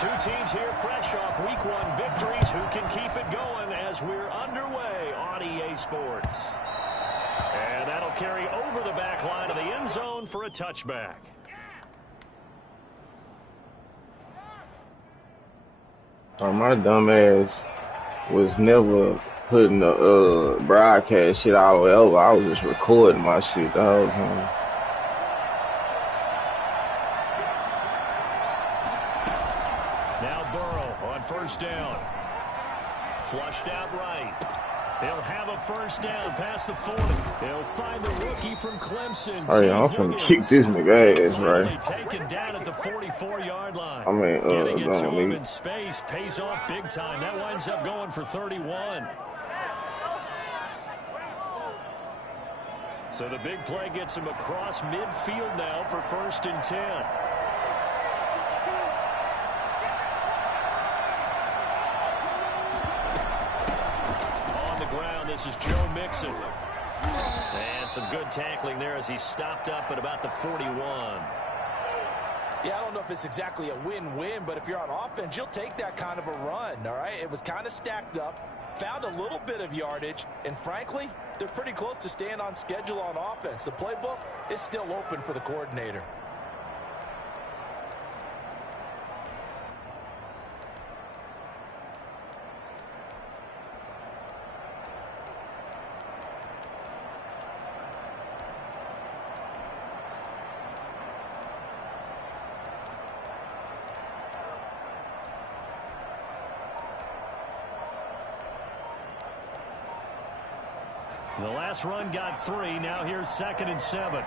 Two teams here fresh off Week 1 victories. Who can keep it going as we're underway on EA Sports? And that'll carry over the back line of the end zone for a touchback. My dumb ass was never putting the broadcast shit all the way over. I was just recording my shit the whole time. Now Burrow on first down. Flushed out right. He'll have a first down past the 40. He'll find the rookie from Clemson. Oh yeah, I'm finna kick this nigga ass, right? Taken down at the 44-yard line. I mean, getting it to him in space pays off big time. That winds up going for 31. So the big play gets him across midfield now for 1st and 10. This is Joe Mixon. And some good tackling there as he stopped up at about the 41. Yeah, I don't know if it's exactly a win-win, but if you're on offense, you'll take that kind of a run, all right? It was kind of stacked up, found a little bit of yardage, and frankly, they're pretty close to staying on schedule on offense. The playbook is still open for the coordinator. The last run got 3. Now here's 2nd and 7.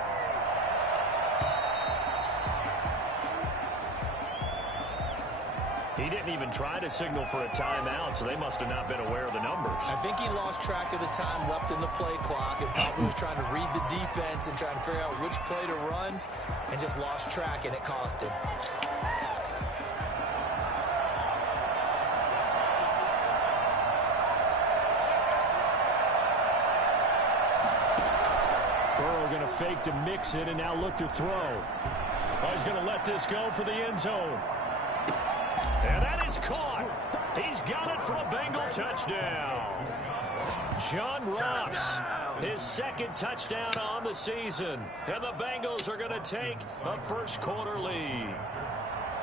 He didn't even try to signal for a timeout, so they must have not been aware of the numbers. I think he lost track of the time left in the play clock and probably was trying to read the defense and trying to figure out which play to run and just lost track, and it cost him. Going to fake to mix it and now look to throw. Oh, he's going to let this go for the end zone. And that is caught. He's got it for a Bengal touchdown. John Ross, his 2nd touchdown on the season. And the Bengals are going to take a first-quarter lead.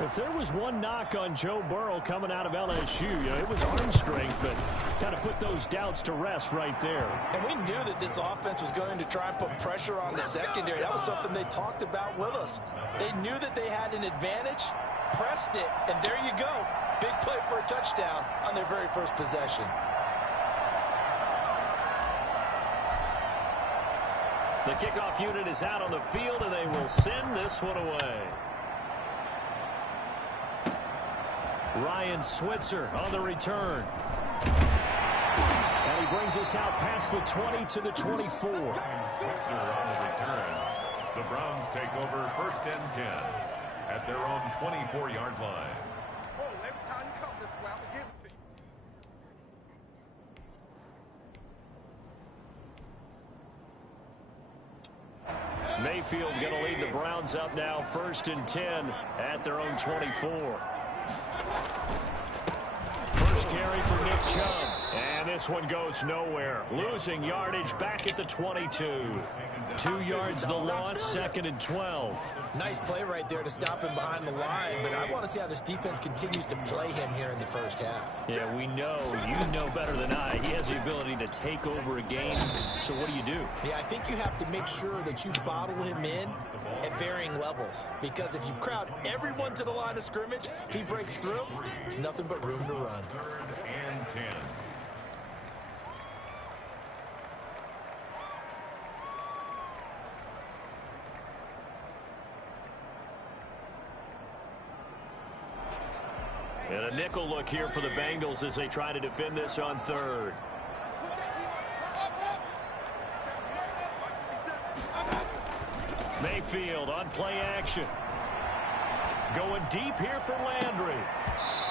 If there was one knock on Joe Burrow coming out of LSU, it was arm strength, but kind of put those doubts to rest right there. And we knew that this offense was going to try and put pressure on the secondary. That was something they talked about with us. They knew that they had an advantage, pressed it, and there you go. Big play for a touchdown on their very first possession. The kickoff unit is out on the field, and they will send this one away. Ryan Switzer on the return. And he brings us out past the 20 to the 24. Switzer on the return. The Browns take over 1st and 10 at their own 24-yard line. Every time you come this way, I'm going to give it to you. Mayfield going to lead the Browns up now 1st and 10 at their own 24. First carry for Nick Chubb. And this one goes nowhere. Losing yardage back at the 22. 2 yards the loss, 2nd and 12. Nice play right there to stop him behind the line, but I want to see how this defense continues to play him here in the first half. Yeah, we know. You know better than I. He has the ability to take over a game. So what do you do? Yeah, I think you have to make sure that you bottle him in at varying levels, because if you crowd everyone to the line of scrimmage, if he breaks through, there's nothing but room to run. 3rd and 10. And a nickel look here for the Bengals as they try to defend this on 3rd. Mayfield on play action. Going deep here for Landry.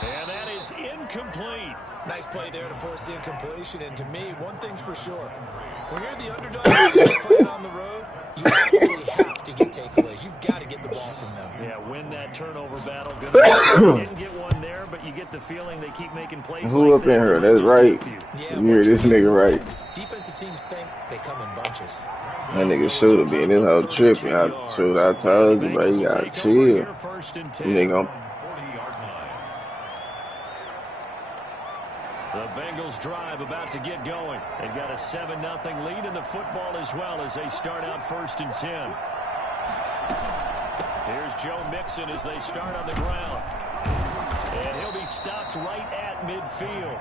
And that is incomplete. Nice play there to force the incompletion. And to me, one thing's for sure. When you're the underdog and playing on the road, you absolutely have to get takeaways. You've got to get the ball from them. Yeah, win that turnover battle. Good. Didn't get one there. get the feeling they keep making plays. Who like up in that, here? they That's just right. need a few. Yeah, You hear this nigga right. Defensive teams think they come in bunches. That nigga shooter be in this whole tripping. I told you, bro, you gotta chill. You nigga, the Bengals drive about to get going. They've got a 7-0 lead in the football as well as they start out 1st and 10. Here's Joe Mixon as they start on the ground. And he'll be stopped right at midfield.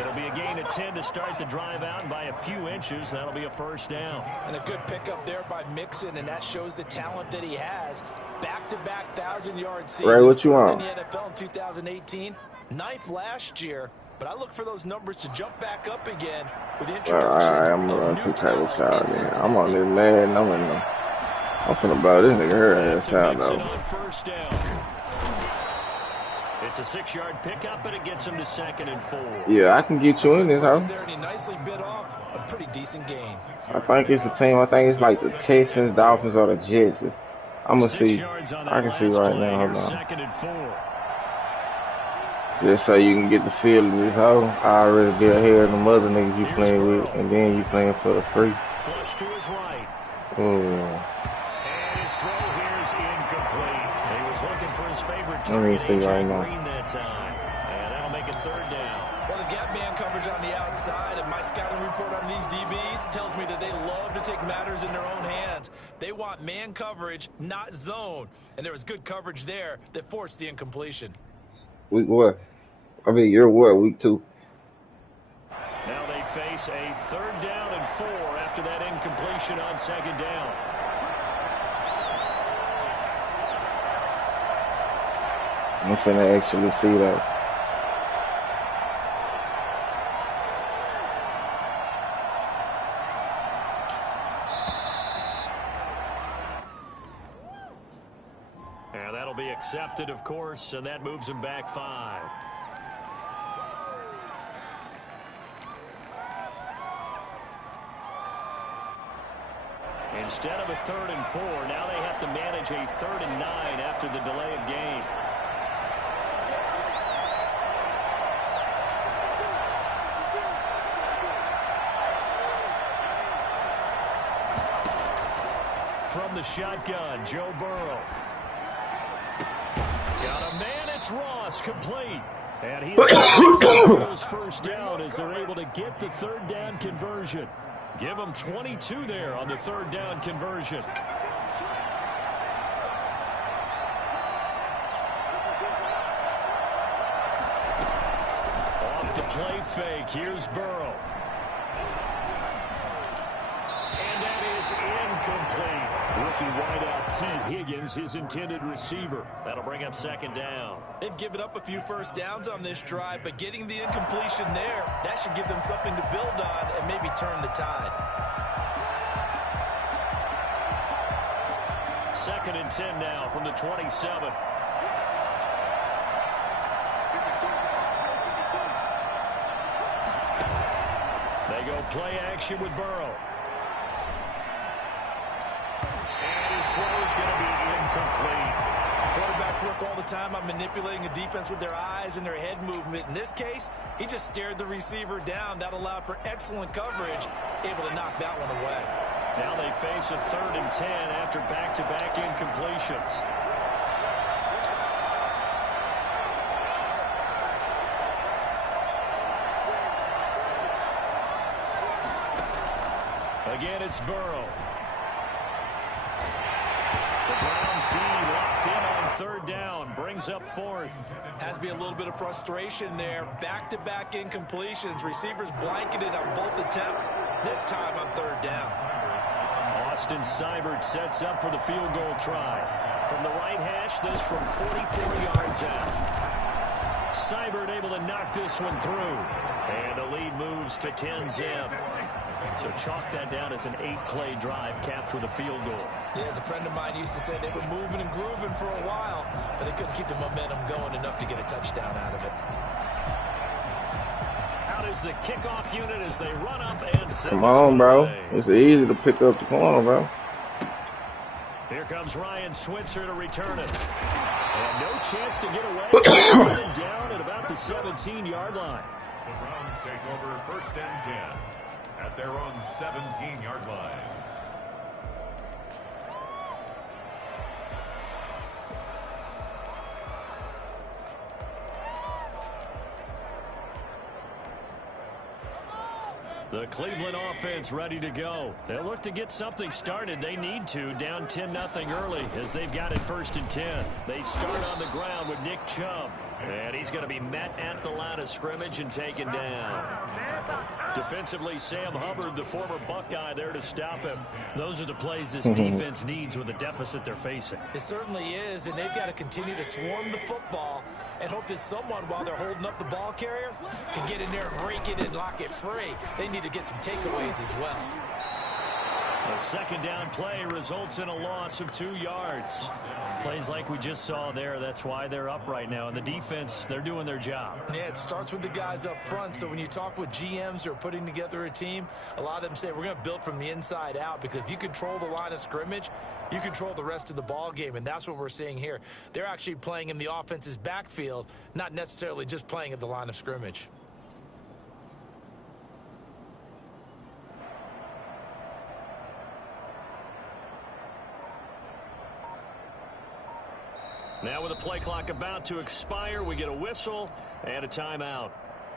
It'll be a gain of 10 to start the drive out by a few inches. That'll be a 1st down. And a good pickup there by Mixon, and that shows the talent that he has. Back-to-back 1,000-yard seasons. Ray, what you want? In the NFL in 2018, 9th last year. But I look for those numbers to jump back up again with the introduction. All right, I'm gonna run 2 tackle shots. I'm on this man. I'm finna blow this nigga her ass out though. It's a 6-yard pickup, but it gets him to 2nd and 4. Yeah, I can get you in this house. He nicely bit off a pretty decent gain. I think it's a team. I think it's like the Texans, Dolphins, or the Jets. I'm gonna see. I can see right now. Hold on. 2nd and 4. Just so you can get the feel of this hoe. I already be ahead of them other niggas you playing with, and then you playing for the free. Flush to his right. Oh. And his throw here is incomplete. He was looking for his favorite Let me target, see right AJ now. Green that time. And that'll make it 3rd down. Well, the gap man coverage on the outside, and my scouting report on these DBs tells me that they love to take matters in their own hands. They want man coverage, not zone. And there was good coverage there that forced the incompletion. Week what? I mean, you're what? Week 2. Now they face a 3rd down and 4 after that incompletion on 2nd down. I'm finna actually see that. And that'll be accepted, of course, and that moves him back 5. Instead of a 3rd and 4, now they have to manage a 3rd and 9 after the delay of game. From the shotgun, Joe Burrow. Got a man, it's Ross, complete. And he's those 1st down as they're able to get the 3rd down conversion. Give them 22 there on the 3rd down conversion. Off the play fake, here's Burrow. And that is incomplete. Rookie wideout T. Higgins, his intended receiver. That'll bring up 2nd down. They've given up a few 1st downs on this drive, but getting the incompletion there, that should give them something to build on and maybe turn the tide. 2nd and 10 now from the 27. They go play action with Burrow. And his throw is going to be incomplete. Quarterbacks work all the time on manipulating a defense with their eyes and their head movement. In this case, he just stared the receiver down. That allowed for excellent coverage, able to knock that one away. Now they face a 3rd and 10 after back-to-back incompletions. Again, it's Burrow. The Browns D locked in on 3rd down, brings up 4th. Has to be a little bit of frustration there. Back-to-back incompletions. Receivers blanketed on both attempts, this time on 3rd down. Austin Seibert sets up for the field goal try. From the right hash, this from 44 yards out. Seibert able to knock this one through. And the lead moves to 10-zip. So chalk that down as an 8-play drive capped with a field goal. Yeah, as a friend of mine used to say, they were moving and grooving for a while, but they couldn't keep the momentum going enough to get a touchdown out of it. Out is the kickoff unit as they run up and send. Come on, bro. It's easy to pick up the corner, bro. Here comes Ryan Switzer to return it. And no chance to get away. Down at about the 17-yard line. The Browns take over first and 10 at their own 17-yard line. The Cleveland offense ready to go. They'll look to get something started. They need to, down 10-0 early as they've got it first and 10. They start on the ground with Nick Chubb. And he's going to be met at the line of scrimmage and taken down. Defensively, Sam Hubbard, the former Buckeye, there to stop him. Those are the plays this defense needs with the deficit they're facing. It certainly is, and they've got to continue to swarm the football and hope that someone, while they're holding up the ball carrier, can get in there and break it and lock it free. They need to get some takeaways as well. A second down play results in a loss of 2 yards. Plays like we just saw there, that's why they're up right now. And the defense, they're doing their job. Yeah, it starts with the guys up front. So when you talk with GMs who are putting together a team, a lot of them say we're going to build from the inside out, because if you control the line of scrimmage, you control the rest of the ball game, and that's what we're seeing here. They're actually playing in the offense's backfield, not necessarily just playing at the line of scrimmage. Now with the play clock about to expire, we get a whistle and a timeout.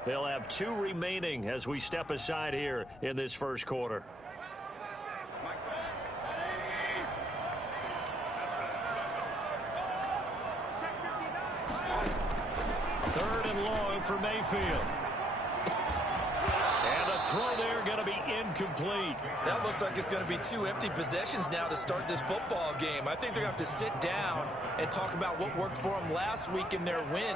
They'll have 2 remaining as we step aside here in this first quarter. Third and long for Mayfield. And the throw there going to be incomplete. That looks like it's going to be 2 empty possessions now to start this football game. I think they're going to have to sit down and talk about what worked for them last week in their win.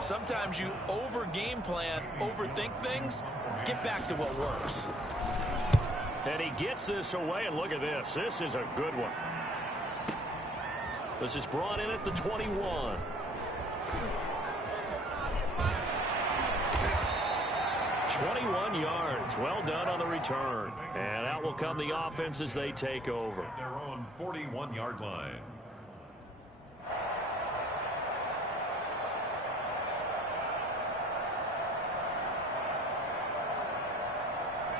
Sometimes you over-game plan, overthink things, get back to what works. And he gets this away, and look at this. This is a good one. This is brought in at the 21. .21 yards. Well done on the return. And out will come the offense as they take over. Their own 41-yard line.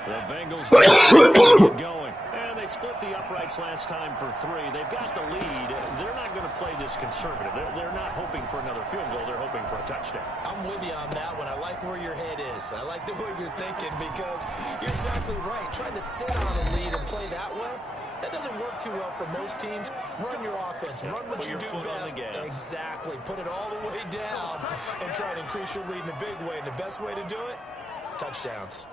The Bengals get going. And they split the uprights last time for 3. They've got the lead. They're not going to play this conservative. They're not hoping for another field goal. They're hoping for a touchdown. I'm with you on that one. I like where your head is. I like the way you're thinking, because you're exactly right. Trying to sit on a lead and play that way, that doesn't work too well for most teams. Run your offense. Run what you do best. Exactly. Put it all the way down and try to increase your lead in a big way. And the best way to do it, touchdowns.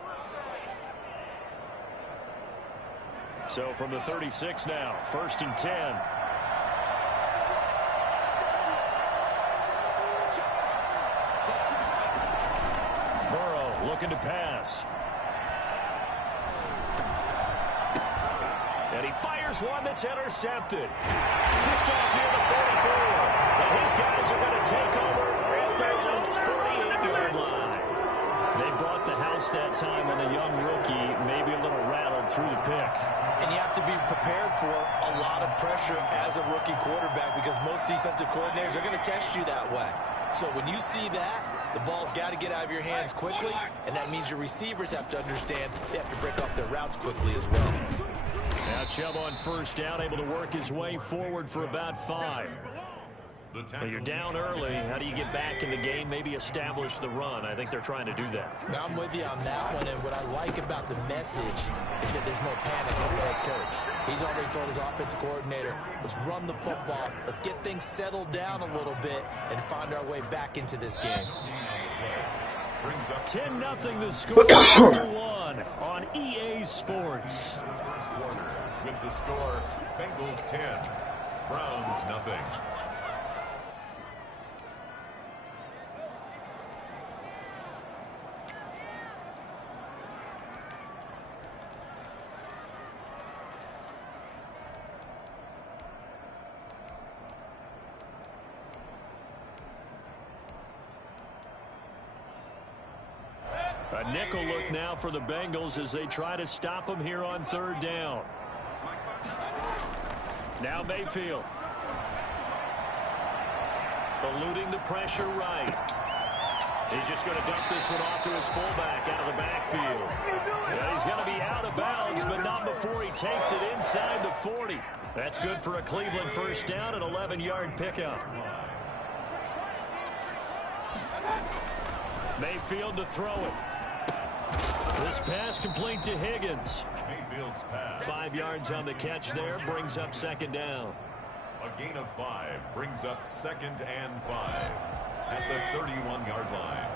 So from the 36 now, first and 10. Burrow looking to pass. And he fires one that's intercepted. Picked off near the 44. And his guys are going to take over at their own 38-yard line. They brought the house that time on the young rookie, maybe a little rattled through the pick. And you have to be prepared for a lot of pressure as a rookie quarterback, because most defensive coordinators are going to test you that way. So when you see that, the ball's got to get out of your hands quickly, and that means your receivers have to understand they have to break off their routes quickly as well. Now Chubb on first down, able to work his way forward for about 5. Well, you're down early. How do you get back in the game? Maybe establish the run. I think they're trying to do that. Now, I'm with you on that one, and what I like about the message is that there's no panic from the head coach. He's already told his offensive coordinator, let's run the football, let's get things settled down a little bit, and find our way back into this game. 10-0 the score after 1 on EA Sports. First quarter with the score, Bengals 10, Browns nothing. A nickel look now for the Bengals as they try to stop them here on third down. Now Mayfield. Eluding the pressure right. He's just going to dump this one off to his fullback out of the backfield. And he's going to be out of bounds, but not before he takes it inside the 40. That's good for a Cleveland first down, an 11-yard pickup. Mayfield to throw it. This pass complete to Higgins. Mayfield's pass. 5 yards on the catch there, brings up second down. A gain of 5 brings up 2nd and 5 at the 31-yard line.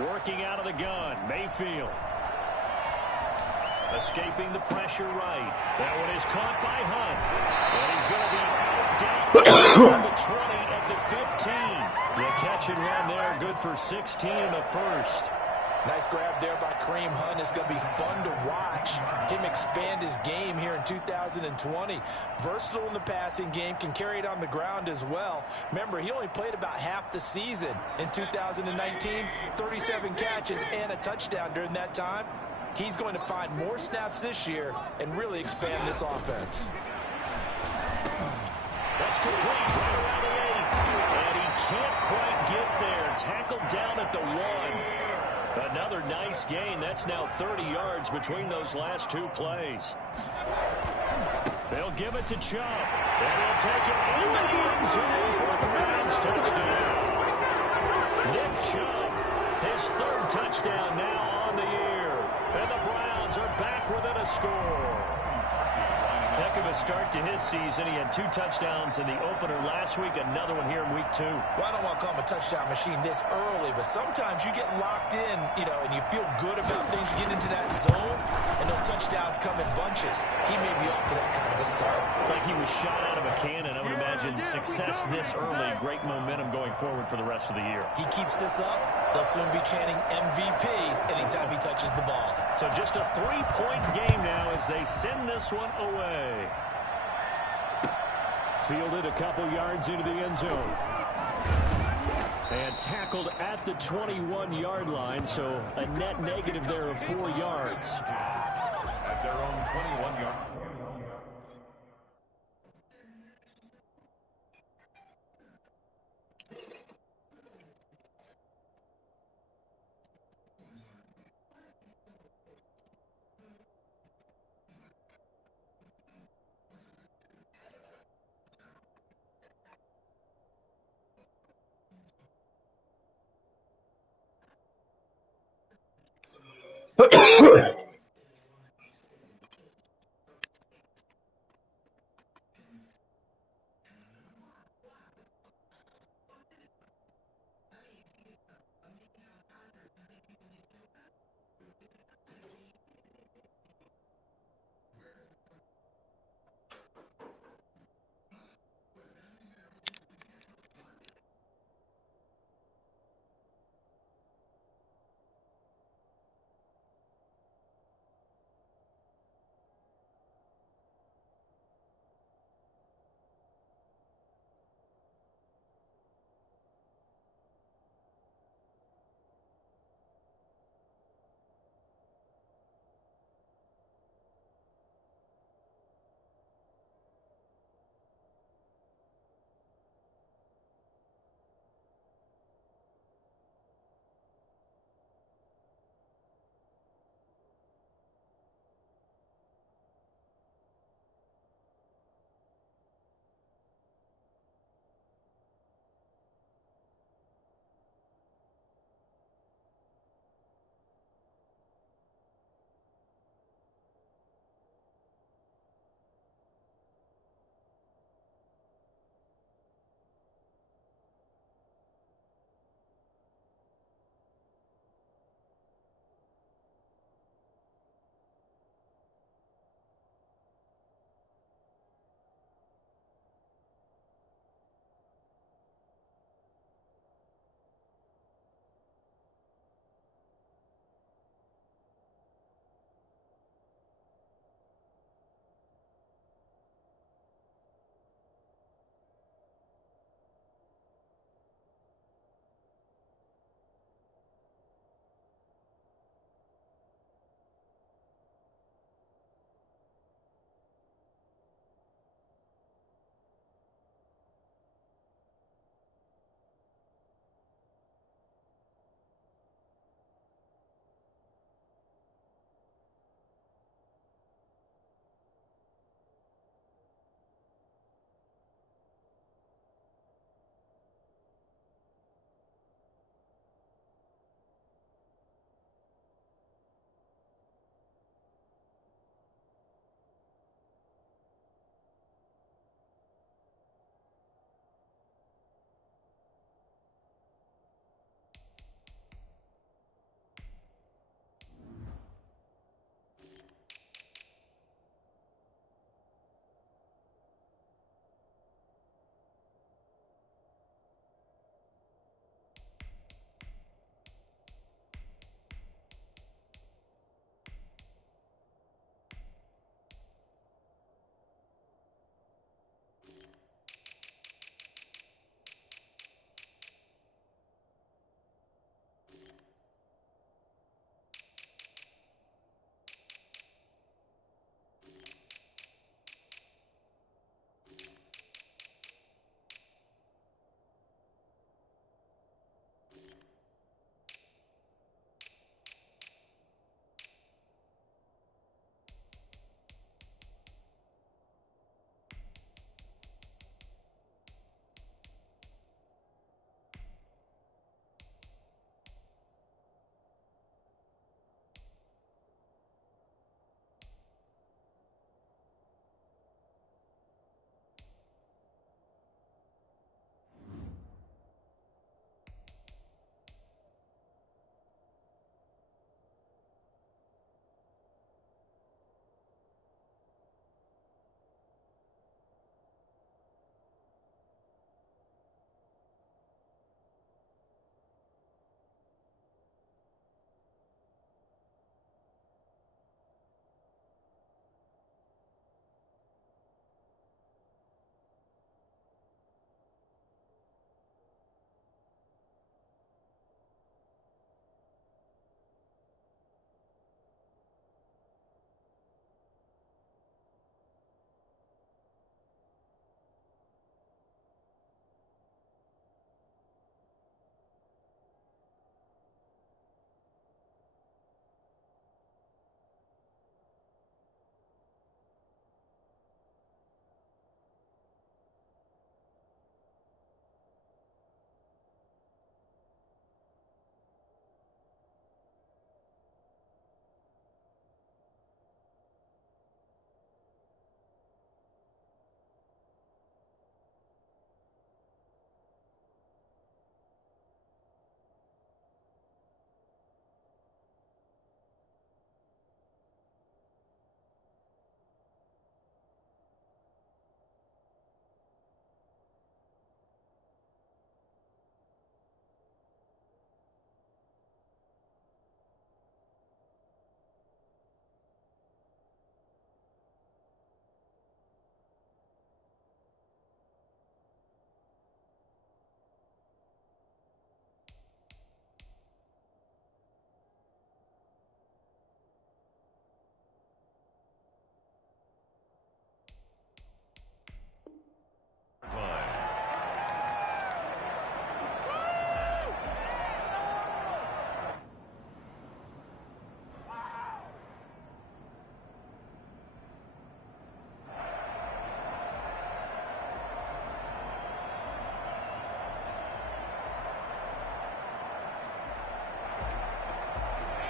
Working out of the gun, Mayfield. Escaping the pressure right. That one is caught by Hunt. And he's going to be out down the 20 at the 15. The catch and run there, good for 16 and a first. Nice grab there by Kareem Hunt. It's going to be fun to watch him expand his game here in 2020. Versatile in the passing game, can carry it on the ground as well. Remember, he only played about half the season in 2019, 37 catches and a touchdown during that time. He's going to find more snaps this year and really expand this offense. That's complete right around the 8. And he can't quite get there. Tackled down at the 1. Another nice gain. That's now 30 yards between those last 2 plays. They'll give it to Chubb. And he'll take it into the end zone for a Browns touchdown. Nick Chubb, his 3rd touchdown now on the year. And the Browns are back within a score. Heck of a start to his season. He had 2 touchdowns in the opener last week, another one here in week 2. Well, I don't want to call him a touchdown machine this early, but sometimes you get locked in, and you feel good about things. You get into that zone, and those touchdowns come in bunches. He may be off to that kind of a start. Like he was shot out of a cannon. I would imagine success this early, great momentum going forward for the rest of the year. He keeps this up, they'll soon be chanting MVP anytime he touches the ball. So just a 3-point game now as they send this one away. Fielded a couple yards into the end zone. And tackled at the 21-yard line, so a net negative there of 4 yards. At their own 21-yard.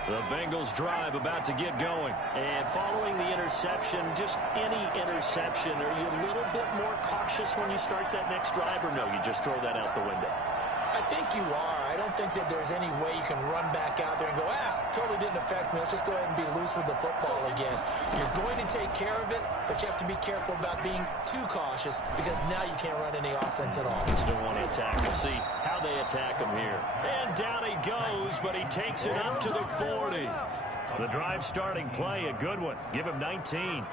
The Bengals drive about to get going. And following the interception, just any interception, are you a little bit more cautious when you start that next drive, or no, you just throw that out the window? I think you are. I don't think that there's any way you can run back out there and go, totally didn't affect me. Let's just go ahead and be loose with the football again. You're going to take care of it, but you have to be careful about being too cautious because now you can't run any offense at all. Still want to attack. We'll see how they attack him here. And down he goes, but he takes it up to the 40. The drive starting play, a good one. Give him 19.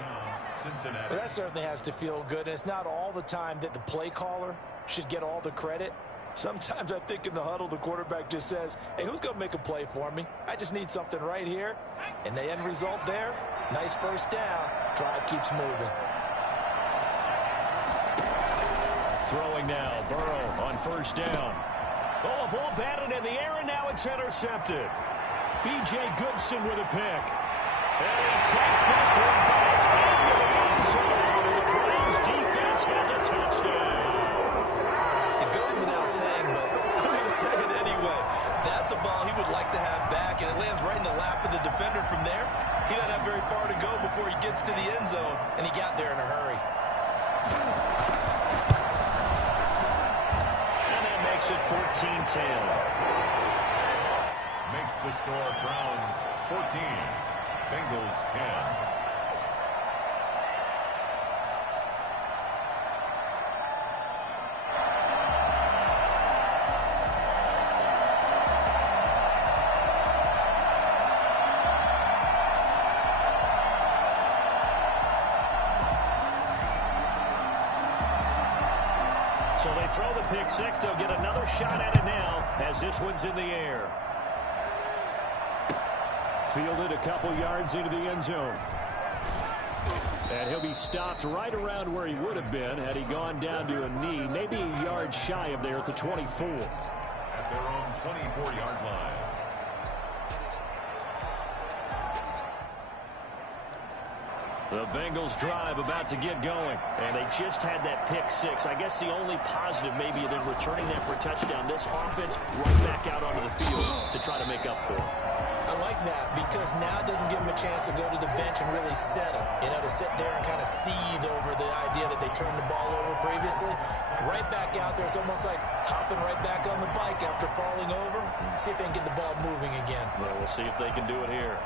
Cincinnati. Well, that certainly has to feel good, and it's not all the time that the play caller should get all the credit. Sometimes I think in the huddle, the quarterback just says, hey, who's going to make a play for me? I just need something right here. And the end result there, nice first down. Drive keeps moving. Throwing now, Burrow on first down. Oh, a ball batted in the air, and now it's intercepted. B.J. Goodson with a pick. And he takes this one back into the end zone. The Browns defense has a touchdown. Saying, but I'm going to say it anyway. That's a ball he would like to have back, and it lands right in the lap of the defender from there. He doesn't have very far to go before he gets to the end zone, and he got there in a hurry. And that makes it 14-10. Makes the score Browns 14, Bengals 10. So they throw the pick six. They'll get another shot at it now as this one's in the air. Fielded a couple yards into the end zone. And he'll be stopped right around where he would have been had he gone down to a knee, maybe a yard shy of there at the 24. At their own 24-yard line. The Bengals drive about to get going. And they just had that pick six. I guess the only positive maybe than returning that for a touchdown. This offense right back out onto the field to try to make up for it. I like that because now it doesn't give him a chance to go to the bench and really settle. You know, to sit there and kind of seethe over the idea that they turned the ball over previously. Right back out there. It's almost like hopping right back on the bike after falling over. See if they can get the ball moving again. Well, we'll see if they can do it here.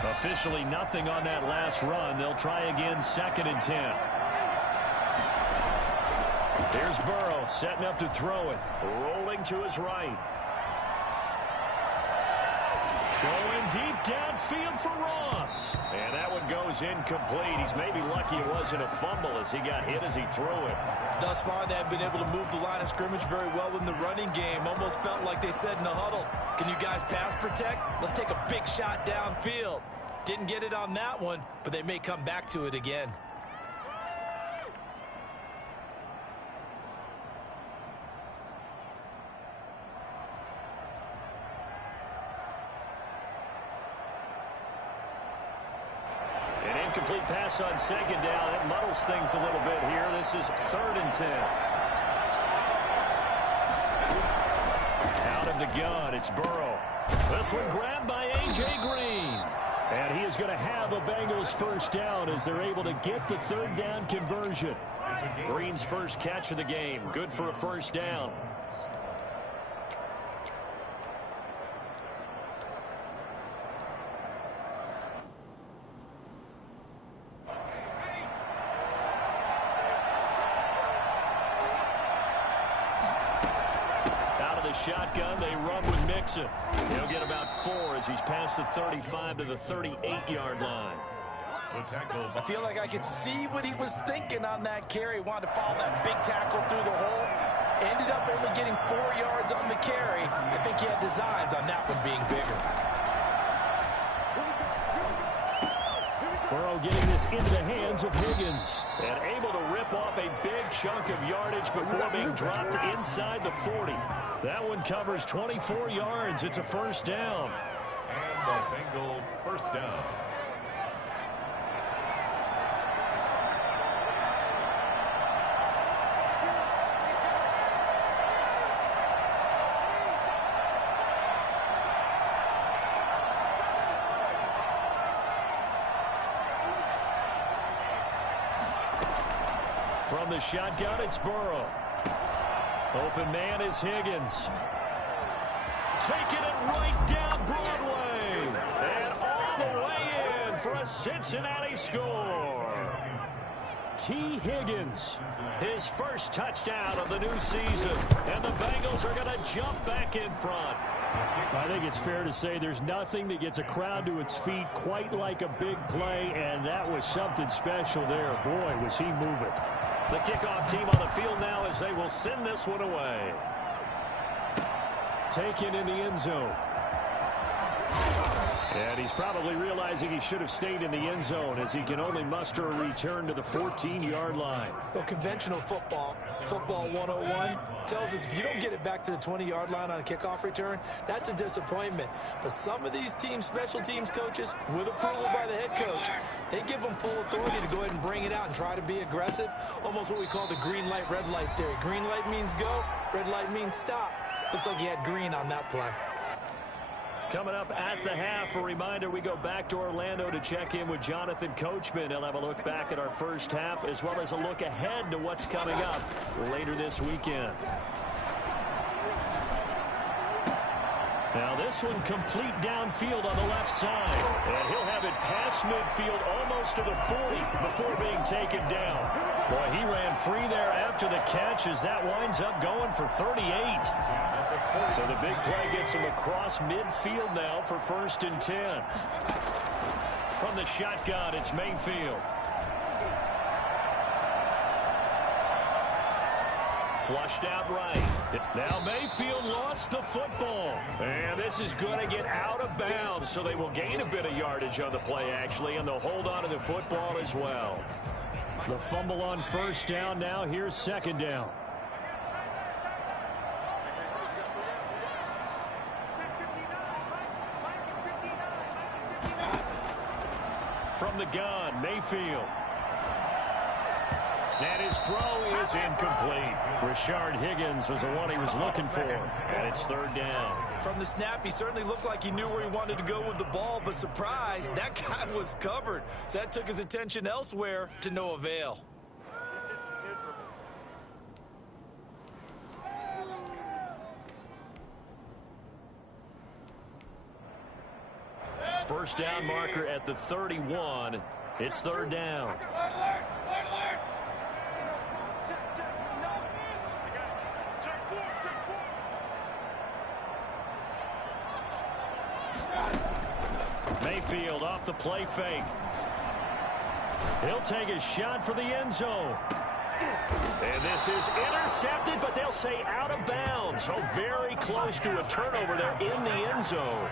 Officially nothing on that last run. They'll try again, 2nd and 10. Here's Burrow setting up to throw it. Rolling to his right. Going deep downfield for Ross. And that one goes incomplete. He's maybe lucky it wasn't a fumble as he got hit as he threw it. Thus far, they have been able to move the line of scrimmage very well in the running game. Almost felt like they said in the huddle, can you guys pass protect? Let's take a big shot downfield. Didn't get it on that one, but they may come back to it again. An incomplete pass on 2nd down. That muddles things a little bit here. This is 3rd and 10. Out of the gun, it's Burrow. This one grabbed by A.J. Green. And he is going to have a Bengals first down as they're able to get the 3rd down conversion. Green's first catch of the game. Good for a first down. Shotgun, they run with Mixon. He'll get about 4 as he's past the 35 to the 38-yard line. I feel like I could see what he was thinking on that carry. He wanted to follow that big tackle through the hole. Ended up only getting 4 yards on the carry. I think he had designs on that one being bigger. Burrow getting this into the hands of Higgins. And able to rip off a big chunk of yardage before being dropped inside the 40. That one covers 24 yards. It's a first down. And the Bengal first down. From the shotgun, it's Burrow. Open man is Higgins. Taking it right down Broadway. And all the way in for a Cincinnati score. T. Higgins, his first touchdown of the new season. And the Bengals are going to jump back in front. I think it's fair to say there's nothing that gets a crowd to its feet quite like a big play, and that was something special there. Boy, was he moving. The kickoff team on the field now as they will send this one away. Taken in the end zone. And he's probably realizing he should have stayed in the end zone as he can only muster a return to the 14-yard line. Well, conventional football 101, tells us if you don't get it back to the 20-yard line on a kickoff return, that's a disappointment. But some of these teams, special teams coaches, with approval by the head coach, they give them full authority to go ahead and bring it out and try to be aggressive. Almost what we call the green light, red light theory. Green light means go, red light means stop. Looks like he had green on that play. Coming up at the half, a reminder, we go back to Orlando to check in with Jonathan Coachman. He'll have a look back at our first half as well as a look ahead to what's coming up later this weekend. Now this one complete downfield on the left side. And he'll have it past midfield almost to the 40 before being taken down. Boy, he ran free there after the catch as that winds up going for 38. So the big play gets him across midfield now for 1st and 10. From the shotgun, it's Mayfield. Flushed out right. Now Mayfield lost the football. And this is going to get out of bounds, so they will gain a bit of yardage on the play, actually, and they'll hold on to the football as well. The fumble on 1st down. Now here's 2nd down. From the gun, Mayfield. And his throw is incomplete. Rashard Higgins was the one he was looking for. And it's 3rd down. From the snap, he certainly looked like he knew where he wanted to go with the ball, but surprise, that guy was covered. So that took his attention elsewhere to no avail. First down marker at the 31. It's 3rd down. Mayfield off the play fake. He'll take a shot for the end zone. And this is intercepted, but they'll say out of bounds. So very close to a turnover there in the end zone.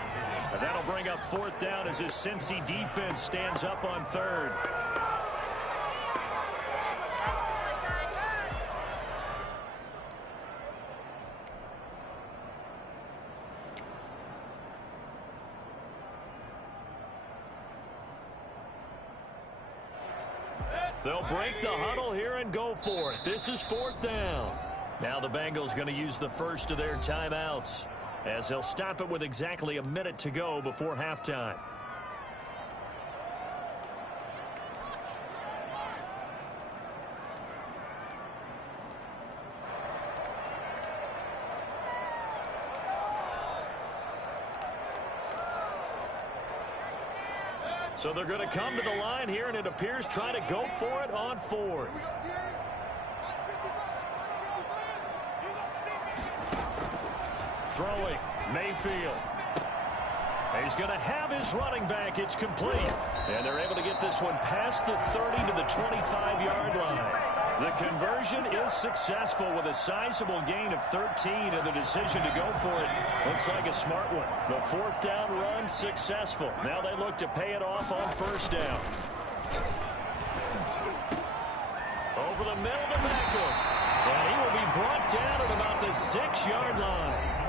And that'll bring up 4th down as his Cincy defense stands up on 3rd. They'll break the huddle here and go for it. This is 4th down. Now the Bengals going to use the first of their timeouts, as they'll stop it with exactly a minute to go before halftime. So they're going to come to the line here, and it appears trying to go for it on 4th. Throwing, Mayfield. He's going to have his running back. It's complete. And they're able to get this one past the 30 to the 25-yard line. The conversion is successful with a sizable gain of 13, and the decision to go for it looks like a smart one. The 4th down run successful. Now they look to pay it off on 1st down. Over the middle to Beckham. And he will be brought down at about the 6-yard line.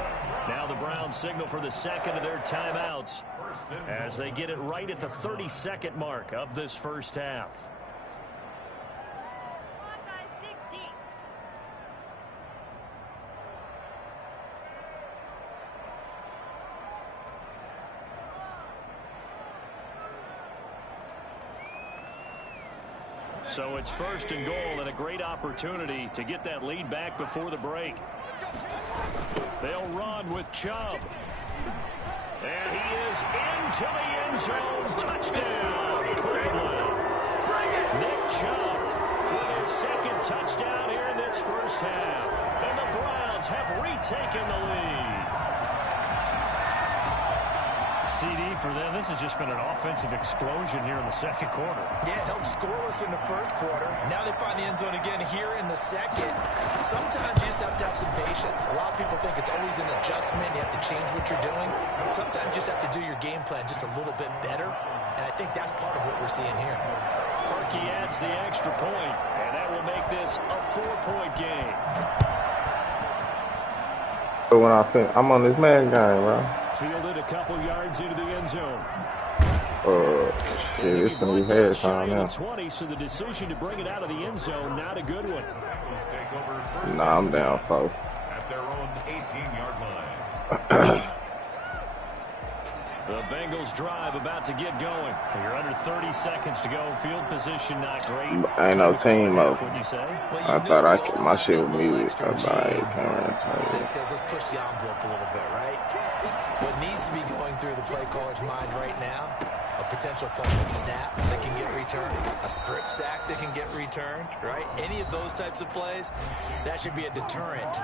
Now the Browns signal for the 2nd of their timeouts as they get it right at the 32nd mark of this first half. So it's 1st and goal and a great opportunity to get that lead back before the break. They'll run with Chubb. And he is into the end zone. Touchdown, Cleveland. Nick Chubb with his 2nd touchdown here in this first half. And the Browns have retaken the lead. CD for them. This has just been an offensive explosion here in the 2nd quarter. Yeah, held scoreless in the 1st quarter. Now they find the end zone again here in the 2nd. Sometimes you just have to have some patience. A lot of people think it's always an adjustment. You have to change what you're doing. Sometimes you just have to do your game plan just a little bit better. And I think that's part of what we're seeing here. Harkey adds the extra point, and that will make this a 4-point game. So when I'm on this man game, bro. Fielded a couple yards into the end zone. Shit, it's gonna be halftime now. 20, so the decision to bring it out of the end zone, not a good one. Take over first Nah, I'm down, folks. at their own 18-yard line. The Bengals drive about to get going. You're under 30 seconds to go. Field position not great. Ain't no team up. Wouldn't you say? I thought my shit was muted. This says let's push the envelope a little bit, right? What needs to be going through the play caller's mind right now, a potential fumble snap that can get returned, a strip sack that can get returned, right? Any of those types of plays, that should be a deterrent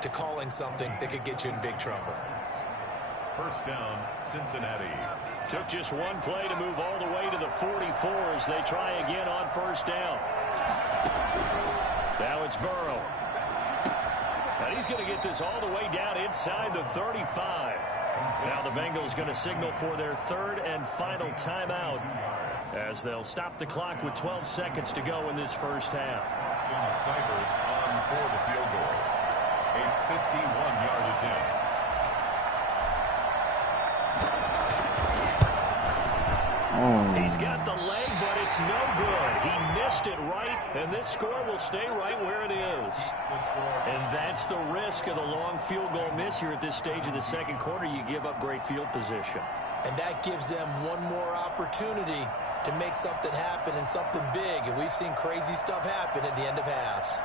to calling something that could get you in big trouble. First down, Cincinnati. Took just one play to move all the way to the 44 as they try again on 1st down. Now it's Burrow. And he's going to get this all the way down inside the 35. Now the Bengals going to signal for their 3rd and final timeout as they'll stop the clock with 12 seconds to go in this first half. Austin Seibert on for the field goal. A 51-yard attempt. He's got the leg, but it's no good. He missed it right, and this score will stay right where it is. And that's the risk of the long field goal miss here at this stage of the 2nd quarter. You give up great field position. And that gives them one more opportunity to make something happen and something big. And we've seen crazy stuff happen at the end of halves.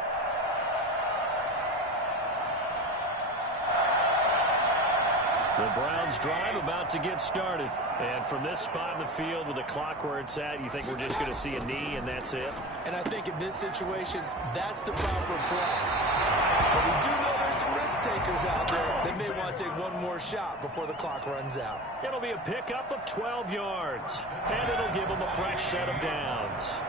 The Browns drive about to get started. And from this spot in the field with the clock where it's at, you think we're just going to see a knee and that's it? And I think in this situation, that's the proper play. But we do know there's some risk takers out there that may want to take one more shot before the clock runs out. It'll be a pickup of 12 yards. And it'll give them a fresh set of downs.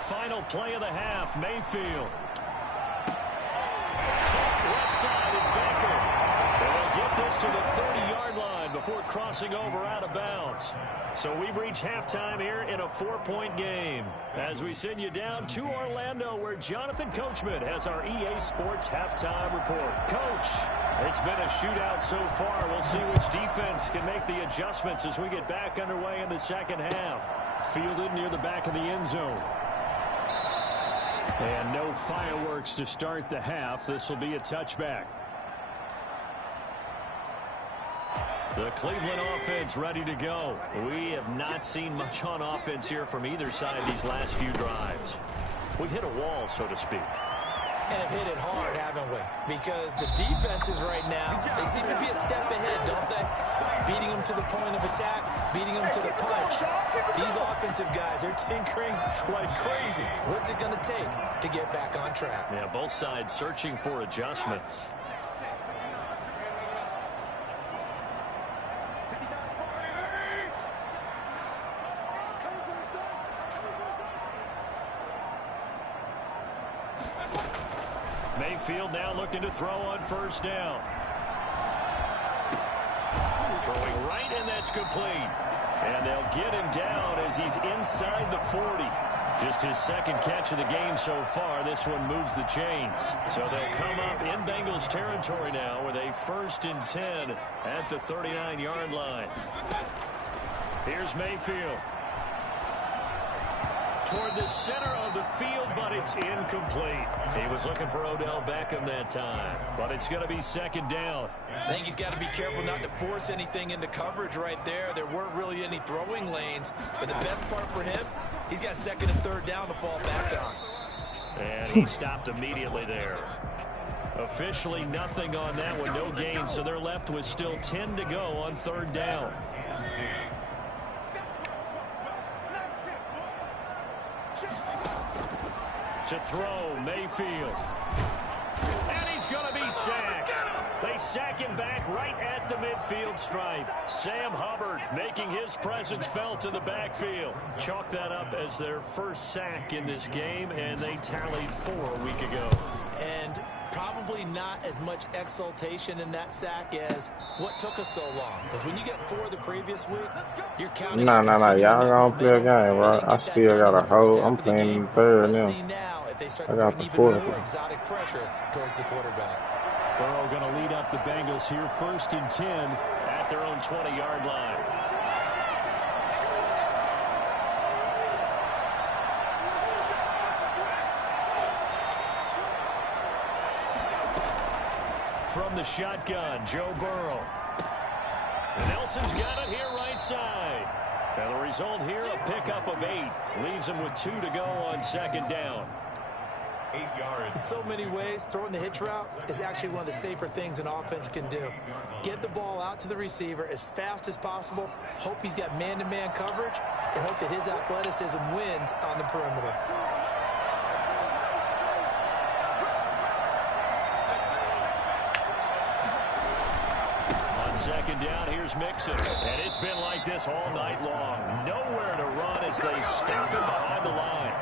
Final play of the half, Mayfield. Left side is Baker. And they'll get this to the 30-yard line before crossing over out of bounds. So we've reached halftime here in a 4-point game. As we send you down to Orlando, where Jonathan Coachman has our EA Sports halftime report. Coach, it's been a shootout so far. We'll see which defense can make the adjustments as we get back underway in the 2nd half. Fielded near the back of the end zone. And no fireworks to start the half. This will be a touchback. The Cleveland offense ready to go. We have not seen much on offense here from either side these last few drives. We've hit a wall, so to speak. And have hit it hard, haven't we? Because the defenses right now, they seem to be a step ahead, don't they? Beating them to the point of attack, beating them to the punch. These offensive guys are tinkering like crazy. What's it going to take to get back on track? Yeah, both sides searching for adjustments. Mayfield now looking to throw on 1st down. Throwing right, and that's complete. And they'll get him down as he's inside the 40. Just his 2nd catch of the game so far. This one moves the chains. So they'll come up in Bengals territory now with a 1st and 10 at the 39-yard line. Here's Mayfield. toward the center of the field, but it's incomplete. He was looking for Odell Beckham that time, but it's going to be second down. I think he's got to be careful not to force anything into coverage right there. There weren't really any throwing lanes, but the best part for him, he's got second and third down to fall back on. And he stopped immediately there. Officially nothing on that one, no gain, so they're left with still 10 to go on third down. To throw, Mayfield. And he's going to be sacked. They sack him back right at the midfield stripe. Sam Hubbard making his presence felt in the backfield. Chalk that up as their first sack in this game, and they tallied 4 a week ago. And probably not as much exultation in that sack as what took us so long. Because when you get 4 the previous week, you're counting. Nah. Y'all gonna play a game, bro. I still got a hold. I'm playing in the third now. I got the fourth. Exotic pressure towards the quarterback. Burrow going to lead up the Bengals here, 1st and 10 at their own 20-yard line. From the shotgun, Joe Burrow. And Nelson's got it here right side. And the result here, a pickup of 8. Leaves him with 2 to go on second down. 8 yards. In so many ways, throwing the hitch route is actually one of the safer things an offense can do. Get the ball out to the receiver as fast as possible, hope he's got man-to-man coverage, and hope that his athleticism wins on the perimeter. Second down, here's Mixon. And it's been like this all night long. Nowhere to run as they stop him behind the line.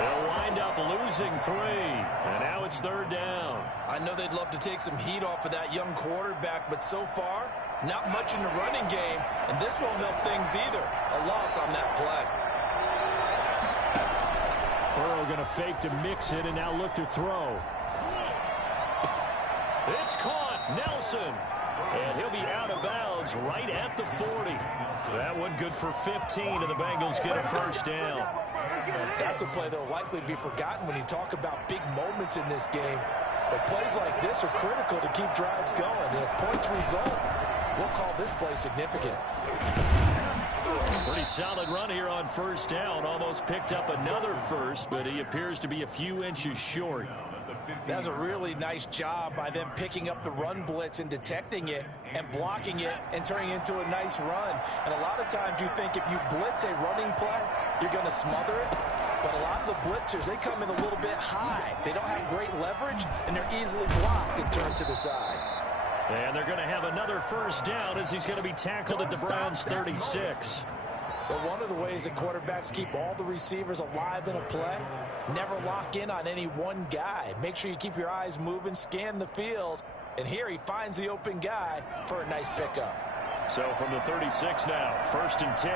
They'll wind up losing 3. And now it's third down. I know they'd love to take some heat off of that young quarterback, but so far, not much in the running game. And this won't help things either. A loss on that play. Burrow going to fake to Mixon and now look to throw. It's caught. Nelson. And he'll be out of bounds right at the 40. That one good for 15, and the Bengals get a first down. That's a play that will likely be forgotten when you talk about big moments in this game. But plays like this are critical to keep drives going. And if points result, we'll call this play significant. Pretty solid run here on first down. Almost picked up another first, but he appears to be a few inches short. That's a really nice job by them picking up the run blitz and detecting it and blocking it and turning it into a nice run. And a lot of times you think if you blitz a running play, you're going to smother it. But a lot of the blitzers, they come in a little bit high. They don't have great leverage, and they're easily blocked and turned to the side. And they're going to have another first down as he's going to be tackled at the Browns' 36. But one of the ways that quarterbacks keep all the receivers alive in a play, never lock in on any one guy. Make sure you keep your eyes moving, scan the field. And here he finds the open guy for a nice pickup. So from the 36 now, 1st and 10.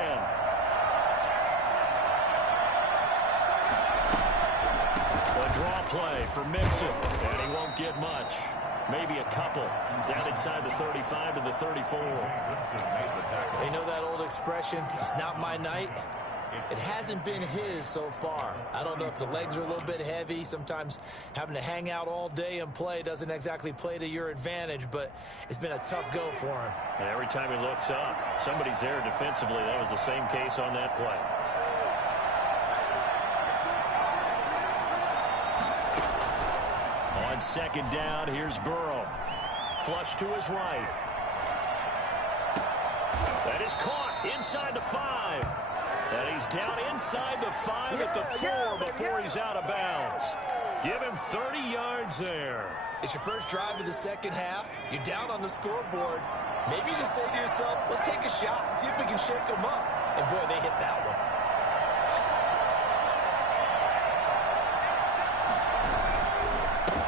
A draw play for Mixon, and he won't get much. Maybe a couple. Down inside the 35 to the 34. You know that old expression, it's not my night? It hasn't been his so far. I don't know if the legs are a little bit heavy. Sometimes having to hang out all day and play doesn't exactly play to your advantage, but it's been a tough go for him. And every time he looks up, somebody's there defensively. That was the same case on that play. On second down, here's Burrow. Flush to his right. That is caught inside the 5. And he's down inside the 5 at the 4 before he's out of bounds. Give him 30 yards there. It's your first drive of the second half. You're down on the scoreboard. Maybe you just say to yourself, let's take a shot, see if we can shake them up. And boy, they hit that one.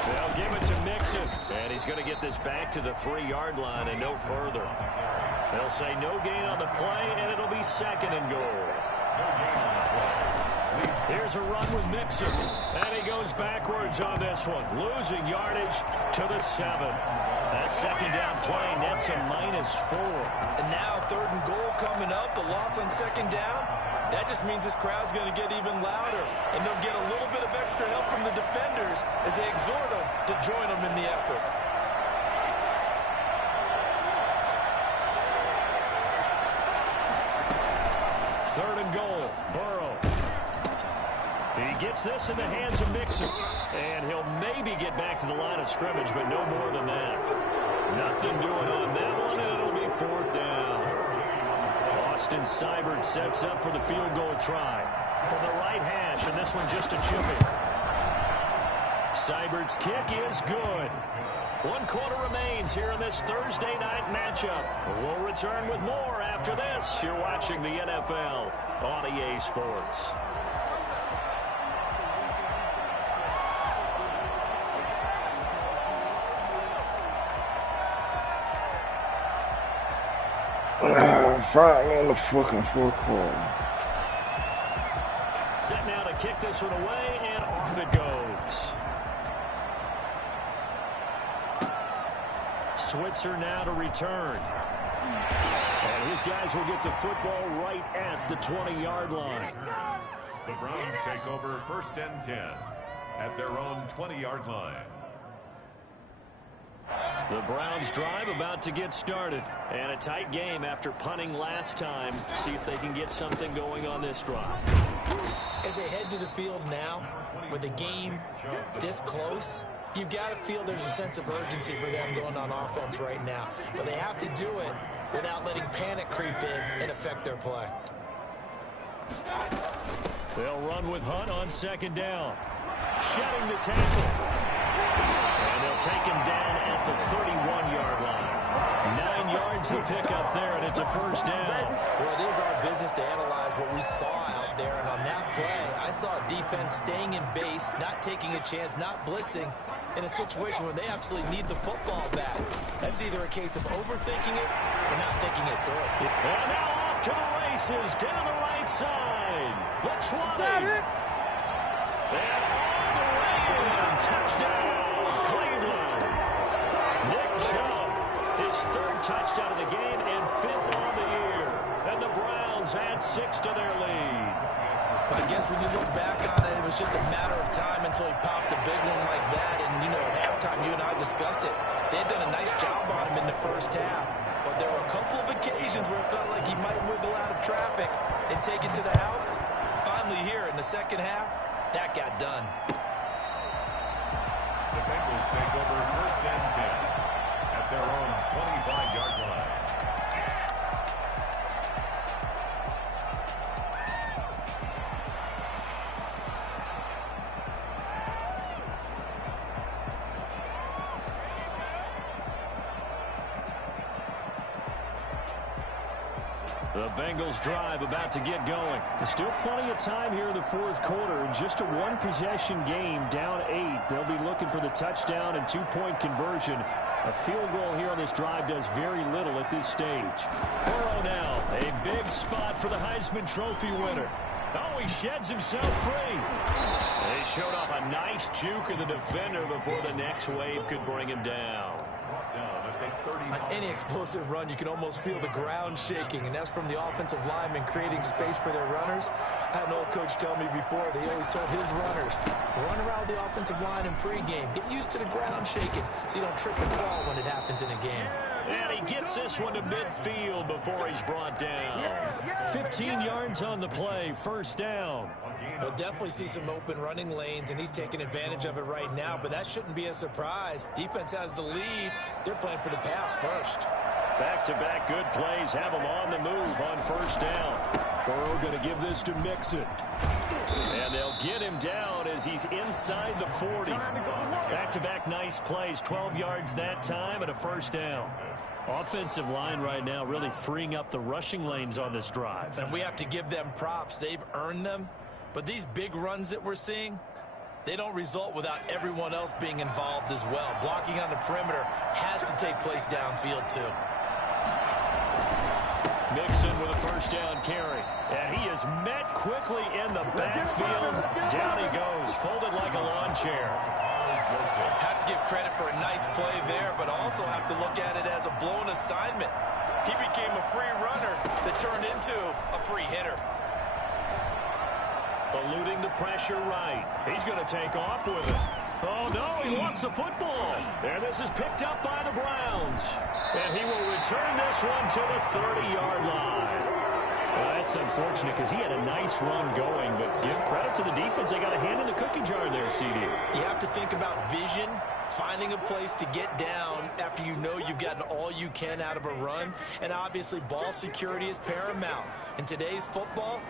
They'll give it to Mixon, and he's going to get this back to the 3-yard line and no further. They'll say no gain on the play, and it'll be second and goal. Here's a run with Mixon, and he goes backwards on this one, losing yardage to the 7. That second down play nets a -4. And now 3rd and goal coming up, the loss on second down. That just means this crowd's going to get even louder, and they'll get a little bit of extra help from the defenders as they exhort them to join them in the effort. Third and goal, Burrow. He gets this in the hands of Mixon, and he'll maybe get back to the line of scrimmage, but no more than that. Nothing doing on that one, and it'll be fourth down. Austin Seibert sets up for the field goal try from the right hash, and this one just a chipping. Seibert's kick is good. 1 quarter remains here in this Thursday night matchup. We'll return with more after this. You're watching the NFL on EA Sports. Finally in the fucking fourth quarter. Set now to kick this one away, and off it goes. Switzer now to return. And his guys will get the football right at the 20-yard line. The Browns take over first and 10 at their own 20-yard line. The Browns drive about to get started. And a tight game after punting last time. See if they can get something going on this drive. As they head to the field now, with the game this close, you've got to feel there's a sense of urgency for them going on offense right now. But they have to do it without letting panic creep in and affect their play. They'll run with Hunt on second down. Shedding the tackle. And they'll take him down at the 31-yard line. 9 yards to pick up there, and it's a first down. Well, it is our business to analyze what we saw out there. And on that play, I saw a defense staying in base, not taking a chance, not blitzing, in a situation where they absolutely need the football back. That's either a case of overthinking it or not thinking it through. And now off to the races, down the right side. The 20. And all the way in. Touchdown, Cleveland. Nick Chubb, his third touchdown of the game and 5th on the year. And the Browns add 6 to their lead. I guess when you look back on it, it was just a matter of time until he popped a big one like that. And, you know, at halftime, you and I discussed it. They had done a nice job on him in the first half. But there were a couple of occasions where it felt like he might wiggle out of traffic and take it to the house. Finally here in the second half, that got done. The Bengals take over first and 10 at their own 25-yard line. The Bengals drive about to get going. There's still plenty of time here in the fourth quarter. Just a one-possession game, down 8. They'll be looking for the touchdown and 2-point conversion. A field goal here on this drive does very little at this stage. Burrow now, a big spot for the Heisman Trophy winner. Oh, he sheds himself free. They showed off a nice juke of the defender before the next wave could bring him down. On any explosive run, you can almost feel the ground shaking, and that's from the offensive linemen creating space for their runners. I had an old coach tell me before, they always told his runners, run around the offensive line in pregame. Get used to the ground shaking so you don't trip and fall when it happens in a game. And he gets this one to midfield before he's brought down. 15 yards on the play, first down. We'll definitely see some open running lanes, and he's taking advantage of it right now, but that shouldn't be a surprise. Defense has the lead. They're playing for the pass first. Back-to-back good plays have him on the move on first down. Burrow going to give this to Mixon. And they'll get him down as he's inside the 40. Back-to-back nice plays, 12 yards that time and a first down. Offensive line right now really freeing up the rushing lanes on this drive. And we have to give them props. They've earned them. But these big runs that we're seeing, they don't result without everyone else being involved as well. Blocking on the perimeter has to take place downfield too. Mixon with a first down carry. And he is met quickly in the backfield. Down he goes, folded like a lawn chair. Have to give credit for a nice play there, but also have to look at it as a blown assignment. He became a free runner that turned into a free hitter. Eluding the pressure right. He's going to take off with it. Oh, no, he lost the football. And this is picked up by the Browns. And he will return this one to the 30-yard line. Well, that's unfortunate because he had a nice run going, but give credit to the defense. They got a hand in the cookie jar there, CD. You have to think about vision, finding a place to get down after you know you've gotten all you can out of a run, and obviously ball security is paramount. In today's football,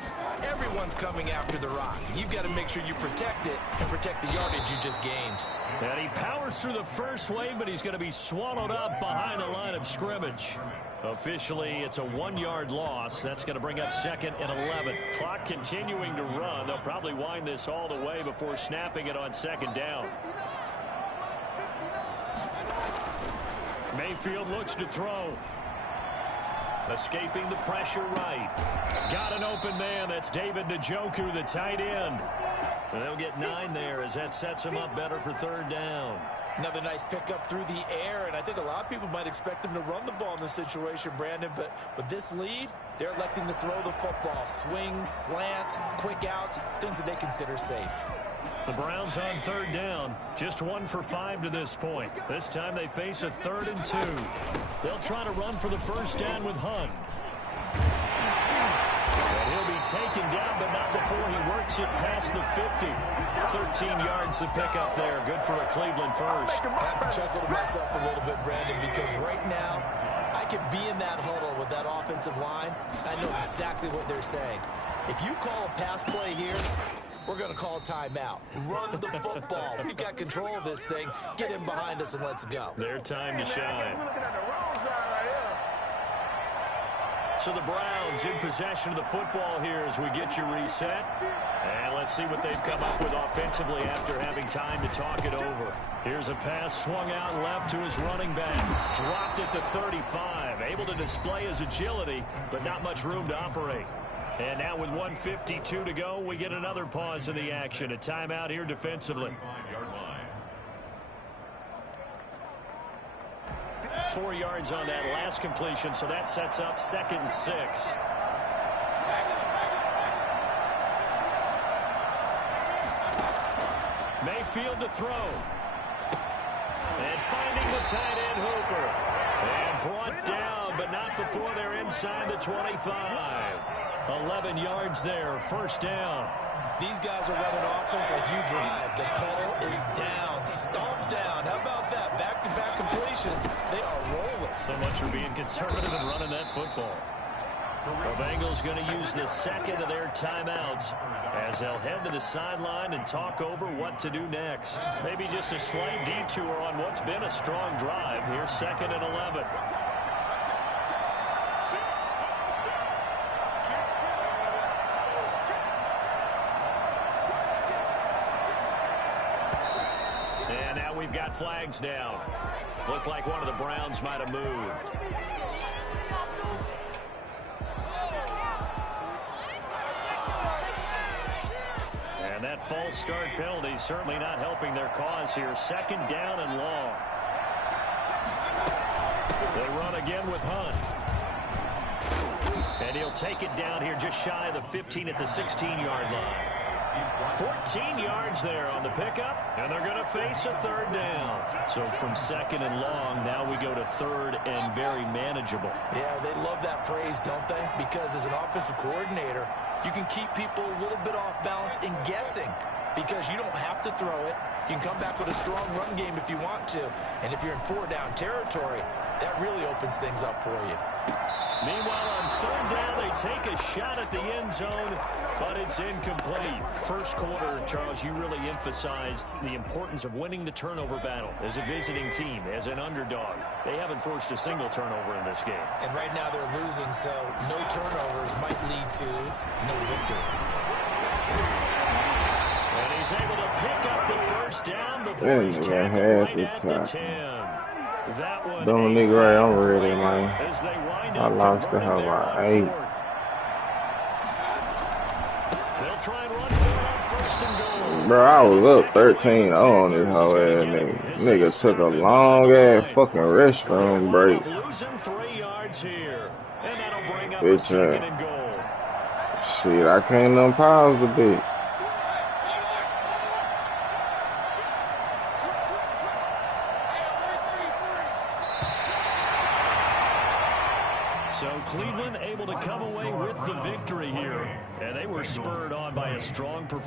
everyone's coming after the rock. You've got to make sure you protect it and protect the yardage you just gained. And he powers through the first wave, but he's going to be swallowed up behind the line of scrimmage. Officially, it's a 1-yard loss. That's going to bring up 2nd and 11. Clock continuing to run. They'll probably wind this all the way before snapping it on 2nd down. Mayfield looks to throw. Escaping the pressure right. Got an open man. That's David Njoku, the tight end. And they'll get 9 there as that sets him up better for 3rd down. Another nice pickup through the air, and I think a lot of people might expect him to run the ball in this situation, Brandon, but with this lead, they're electing to throw the football. Swings, slants, quick outs, things that they consider safe. The Browns on 3rd down. Just 1 for 5 to this point. This time they face a 3rd and 2. They'll try to run for the 1st down with Hunt. And he'll be taken down, but not before he works it past the 50. 13 yards to pick up there. Good for a Cleveland first. I have to chuckle to myself a little bit, Brandon, because right now I could be in that huddle with that offensive line. I know exactly what they're saying. If you call a pass play here, we're going to call a timeout. Run the football. We've got control of this thing. Get him behind us and let's go. Their time to shine. So the Browns in possession of the football here as we get you reset. And let's see what they've come up with offensively after having time to talk it over. Here's a pass swung out left to his running back. Dropped at the 35. Able to display his agility, but not much room to operate. And now with 1:52 to go, we get another pause in the action. A timeout here defensively. 4 yards on that last completion, so that sets up 2nd and 6. Mayfield to throw. And finding the tight end Hooper. And brought down, but not before they're inside the 25. 11 yards there, 1st down. These guys are running offense like you drive. The pedal is down, stomped down. How about that? Back-to-back completions. They are rolling. So much for being conservative and running that football. The Bengals going to use the 2nd of their timeouts as they'll head to the sideline and talk over what to do next. Maybe just a slight detour on what's been a strong drive. Here's 2nd and 11. And now we've got flags down. Looked like one of the Browns might have moved. And that false start penalty certainly not helping their cause here. 2nd down and long. They run again with Hunt. And he'll take it down here just shy of the 15 at the 16-yard line. 14 yards there on the pickup, and they're going to face a 3rd down. So from 2nd and long, now we go to 3rd and very manageable. Yeah, they love that phrase, don't they? Because as an offensive coordinator, you can keep people a little bit off balance and guessing because you don't have to throw it. You can come back with a strong run game if you want to. And if you're in 4-down territory, that really opens things up for you. Meanwhile, on 3rd down, they take a shot at the end zone, but it's incomplete. First quarter, Charles, you really emphasized the importance of winning the turnover battle as a visiting team, as an underdog. They haven't forced a single turnover in this game. And right now they're losing, so no turnovers might lead to no victory. And he's able to pick up the 1st down before he's tackled right at the 10. That one Dominic Ray, I'm ready, man. I lost the hell out. 8. They'll try and run for it on 1st and goal. Bro, I was up 13-0 on this whole ass nigga. Nigga took a long ass fucking restroom break. Losing 3 yards here. And that'll bring up Bitch, 2nd and goal. Shit, I can't unpause the bitch. So Cleveland able to come away with the victory here. And they were spurred on by a strong performance.